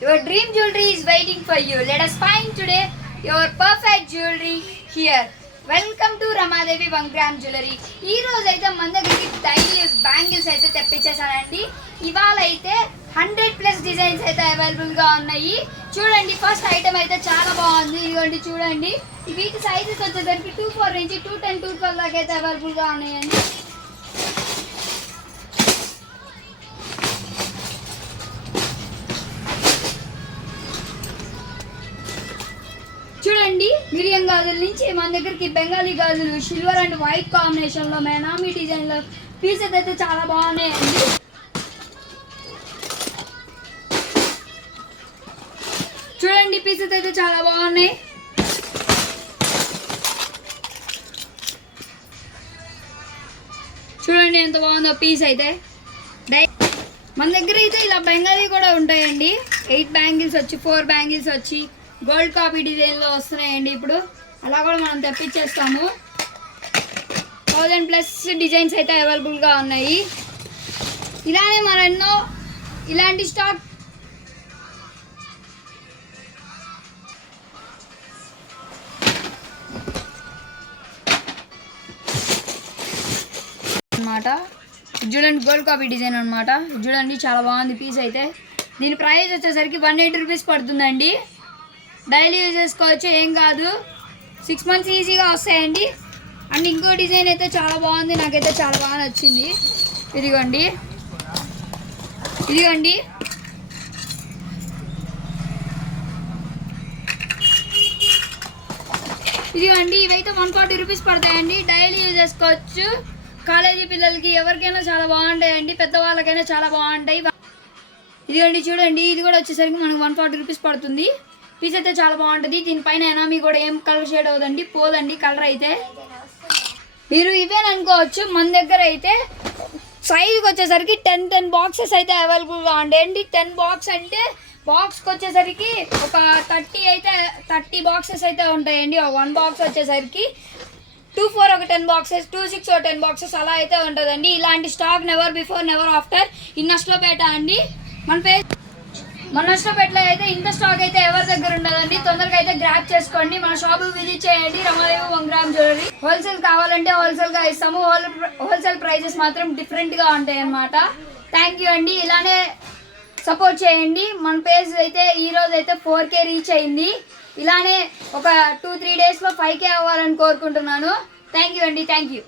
Your dream jewelry is waiting for you. Let us find today your perfect jewelry here. Welcome to Ramadevi 1 gram jewellery. ఈ రోజు అయితే మన దగ్గరికి daily use bangles అయితే తెప్పించేసానండి. ఇవాళ అయితే 100+ డిజైన్స్ అయితే అవైలబుల్గా ఉన్నాయి. చూడండి, ఫస్ట్ ఐటమ్ అయితే చాలా బాగుంది. ఇదిగోండి చూడండి, వీటి సైజెస్ వచ్చేసరికి 2.4 నుంచి 2.10, 2.12 దాకా అయితే అవైలబుల్గా ఉన్నాయండి. చూడండి, మిరియం గాజుల నుంచి మన దగ్గరికి బెంగాలీ గాజులు సిల్వర్ అండ్ వైట్ కాంబినేషన్లో మెనామీ డిజైన్లో పీసెస్ అయితే చాలా బాగున్నాయండి. చూడండి, పీసెస్ అయితే చాలా బాగున్నాయి. చూడండి ఎంత బాగుందో పీస్ అయితే. మన దగ్గర అయితే ఇలా బెంగాలీ కూడా ఉంటాయండి. 8 బ్యాంగిల్స్ వచ్చి 4 బ్యాంగిల్స్ వచ్చి గోల్డ్ కాపీ డిజైన్లో వస్తున్నాయండి. ఇప్పుడు అలా కూడా మనం తెప్పించేస్తాము. 1000+ డిజైన్స్ అయితే అవైలబుల్గా ఉన్నాయి. ఇలానే మరెన్నో ఇలాంటి స్టాక్ అన్నమాట. చూడండి, గోల్డ్ కాపీ డిజైన్ అనమాట. చూడండి, చాలా బాగుంది పీస్ అయితే. దీని ప్రైస్ వచ్చేసరికి 180 రూపీస్ పడుతుందండి. డైలీ యూజ్ చేసుకోవచ్చు, ఏం కాదు. 6 మంత్స్ ఈజీగా వస్తాయండి. అండ్ ఇంకో డిజైన్ అయితే చాలా బాగుంది, నాకైతే చాలా బాగా నచ్చింది. ఇదిగోండి ఇదిగోండి ఇదిగోండి ఇవైతే 140 రూపీస్ పడతాయండి. డైలీ యూజ్ చేసుకోవచ్చు. కాలేజీ పిల్లలకి ఎవరికైనా చాలా బాగుంటాయండి, పెద్దవాళ్ళకైనా చాలా బాగుంటాయి. ఇదిగోండి చూడండి, ఇది కూడా వచ్చేసరికి మనకు 140 రూపీస్ పడుతుంది. పీస్ అయితే చాలా బాగుంటుంది. దీనిపైన ఎనామీ కూడా ఏం కలర్ షేడ్ అవుదండి, పోదండి కలర్ అయితే. మీరు ఇవేననుకోవచ్చు. మన దగ్గర అయితే సైజుకి వచ్చేసరికి 10 బాక్సెస్ అయితే అవైలబుల్గా ఉంటాయండి. 10 బాక్స్ అంటే బాక్స్కి వచ్చేసరికి ఒక 30 బాక్సెస్ అయితే ఉంటాయండి. 1 బాక్స్ వచ్చేసరికి 2.4 ఒక 10 బాక్సెస్, 2.6 ఒక 10 బాక్సెస్ అలా అయితే ఉంటుందండి. ఇలాంటి stock never before never after ఈ నష్టపేట అండి. మన నష్టపేటలో అయితే ఇంత స్టాక్ అయితే ఎవరి దగ్గర ఉండదండి. తొందరగా అయితే గ్రాప్ చేసుకోండి. మన షాప్ విజిట్ చేయండి, రమాదేవి 1 గ్రామ్ జ్యువెలరీ. హోల్సేల్ కావాలంటే హోల్సేల్గా ఇస్తాము. హోల్సేల్ ప్రైజెస్ మాత్రం డిఫరెంట్గా ఉంటాయి అన్నమాట. థ్యాంక్ యూ అండి. ఇలానే సపోర్ట్ చేయండి. మన పేజ్ అయితే ఈరోజు అయితే 4K రీచ్ అయింది. ఇలానే ఒక 2-3 డేస్లో 5K అవ్వాలని కోరుకుంటున్నాను. థ్యాంక్ యూ అండి. Thank you.